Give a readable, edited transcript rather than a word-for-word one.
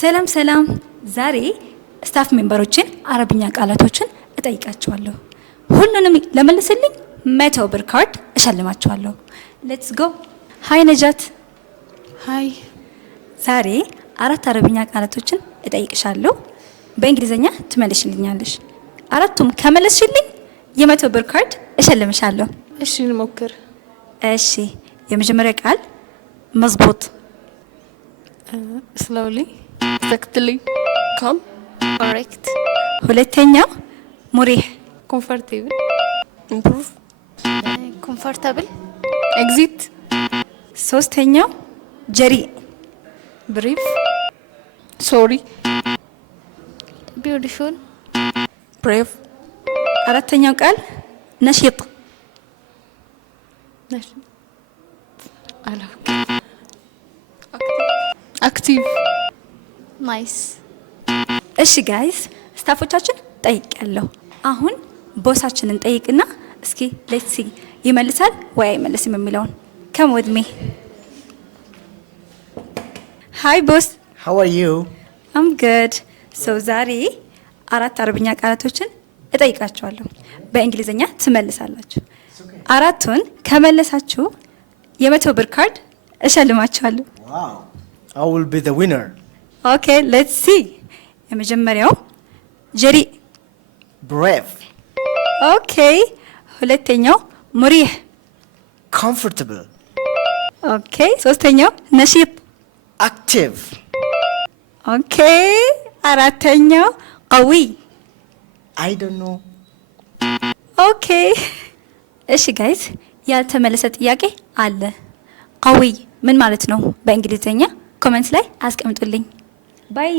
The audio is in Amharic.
ሰላም ሰላም። ዛሬ ስታፍ ሜምበሮችን አረብኛ ቃላቶችን እጠይቃቸዋለሁ። ሁሉንም ለመልስልኝ 100 ብር ካርድ እሸልማቸዋለሁ። ሌትስ ጎ። ሃይ ነጃት። ሃይ። ዛሬ 4 አረብኛ ቃላቶችን እጠይቅሻለሁ። በእንግሊዘኛ ትመልሽልኛለሽ። አራቱም ከመለስሽልኝ የ100 ብር ካርድ እሸልምሻለሁ። እሺ እንሞክር። እሺ፣ የመጀመሪያ ቃል መዝቡጥ። slowly, exactly, calm, correct, ሁለተኛው ሙሪህ። comfortable, improve, comfortable, exit, ሶስተኛው ጀሪእ። brief, sorry, beautiful, brave, አራተኛው ቃል ነሺጥ። active, nice. እሺ ጋይስ፣ ስታፎቻችን ጠይቄያለሁ። አሁን ቦሳችንን ጠይቅና እስኪ ሌትስ ሲ ይመልሳል ወይ አይመልስም የሚለውን። ከም ዊዝ ሚ። ሃይ ቦስ። How are you? አም ጉድ። ሶ ዛሬ 4 አረብኛ ቃላቶችን እጠይቃችኋለሁ። በእንግሊዘኛ ትመልሳላችሁ። አራቱን ከመለሳችሁ የ100 ብር ካርድ እሸልማችኋለሁ። Wow. I will be the winner. ኦኬ ሌትስ ሲ። የመጀመሪያው ጀሪእ። Brave. ኦኬ። ሁለተኛው ሙሪህ። Comfortable. ኦኬ። ሶስተኛው ነሺጥ። Active. ኦኬ። አራተኛው ቀዊ። I don't know. ኦኬ። እሺ ጋይስ፣ ያልተመለሰ ጥያቄ አለ። ቀዊ ምን ማለት ነው በእንግሊዘኛ? ኮሜንት ላይ አስቀምጡልኝ። ባይ